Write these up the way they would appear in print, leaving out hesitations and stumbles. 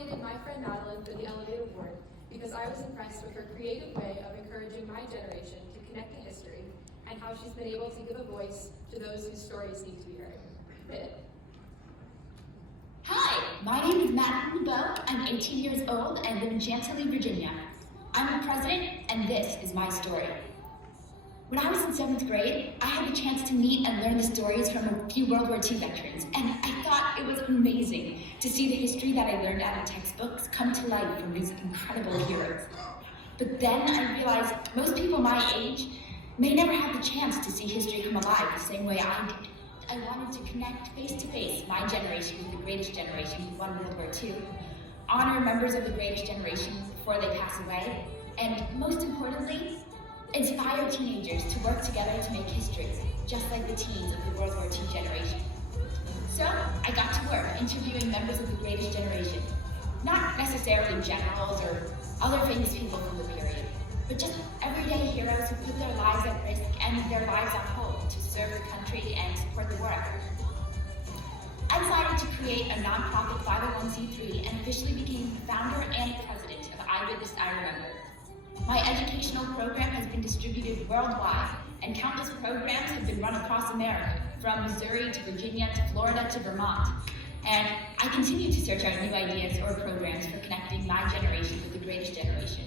nominated my friend Madeline for the Elevate Award because I was impressed with her creative way of encouraging my generation to connect to history and how she's been able to give a voice to those whose stories need to be heard. Bit. Hi, my name is Madeline LeBeau. I'm 18 years old and live in Chantilly, Virginia. I'm the president, and this is my story. When I was in 7th grade, I had the chance to meet and learn the stories from a few World War II veterans, and I thought it was amazing to see the history that I learned out of textbooks come to life from these incredible heroes. But then I realized most people my age may never have the chance to see history come alive the same way I did. I wanted to connect face-to-face my generation with the greatest generation who won World War II, honor members of the greatest generation before they pass away, and most importantly, inspire teenagers to work together to make history, just like the teens of the World War II generation. So I got to work interviewing members of the greatest generation, not necessarily generals or other famous people from the period, but just everyday heroes who put their lives at risk and their lives on hold to serve the country and support the war effort. I decided to create a nonprofit 501c3 and officially became the founder and president of Eyewitness I Remember. My educational program has been distributed worldwide, and countless programs have been run across America, from Missouri to Virginia to Florida to Vermont. And I continue to search out new ideas or programs for connecting my generation with the greatest generation.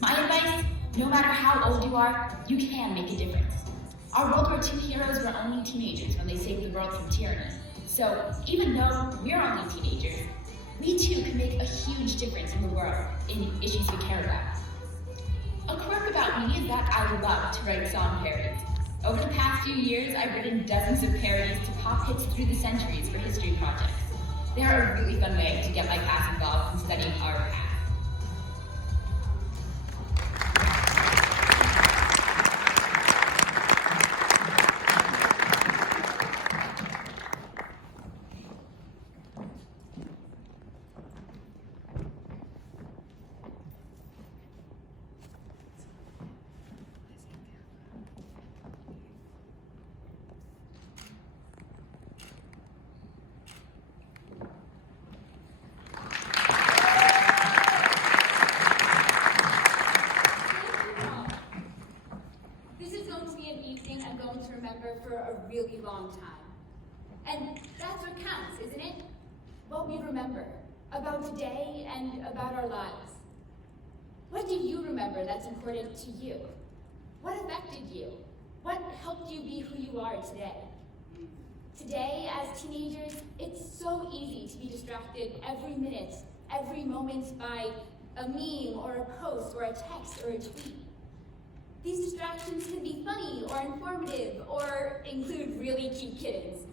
My advice, no matter how old you are, you can make a difference. Our World War II heroes were only teenagers when they saved the world from tyranny. So even though we're only teenagers, we too can make a huge difference in the world, in issues we care about. A quirk about me is that I love to write song parodies. Over the past few years, I've written dozens of parodies to pop hits through the centuries for history projects. They are a really fun way to get my class involved in studying our past. For a really long time. And that's what counts, isn't it? What we remember about today and about our lives. What do you remember that's important to you? What affected you? What helped you be who you are today? Today, as teenagers, it's so easy to be distracted every minute, every moment by a meme or a post or a text or a tweet. These distractions can be funny or informative or include really cute kittens.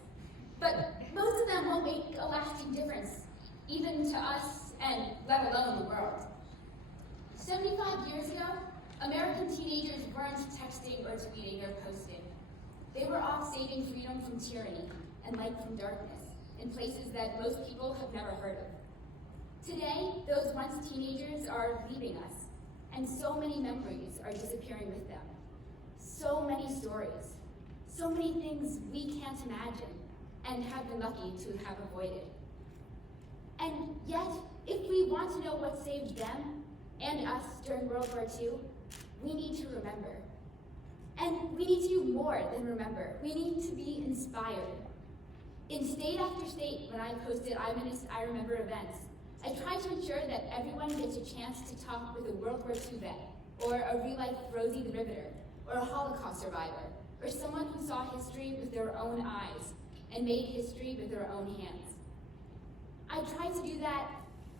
But most of them won't make a lasting difference, even to us and let alone the world. 75 years ago, American teenagers weren't texting or tweeting or posting. They were off saving freedom from tyranny and light from darkness in places that most people have never heard of. Today, those once teenagers are leaving us, and so many memories are disappearing with them. So many stories, so many things we can't imagine and have been lucky to have avoided. And yet, if we want to know what saved them and us during World War II, we need to remember. And we need to do more than remember. We need to be inspired. In state after state, when I hosted Eyewitness I Remember events, I try to ensure that everyone gets a chance to talk with a World War II vet, or a real-life Rosie the Riveter, or a Holocaust survivor, or someone who saw history with their own eyes and made history with their own hands. I try to do that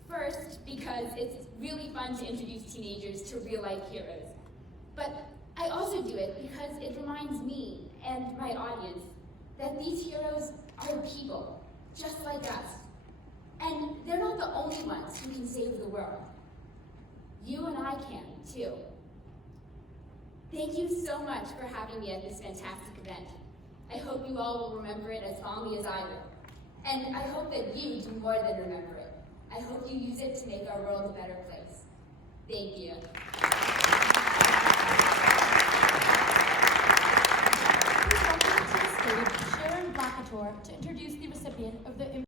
first because it's really fun to introduce teenagers to real-life heroes. But I also do it because it reminds me and my audience that these heroes are people, just like us. And they're not the only ones who can save the world. You and I can, too. Thank you so much for having me at this fantastic event. I hope you all will remember it as fondly as I will. And I hope that you do more than remember it. I hope you use it to make our world a better place. Thank you. Sharon Blackator to introduce the recipient of the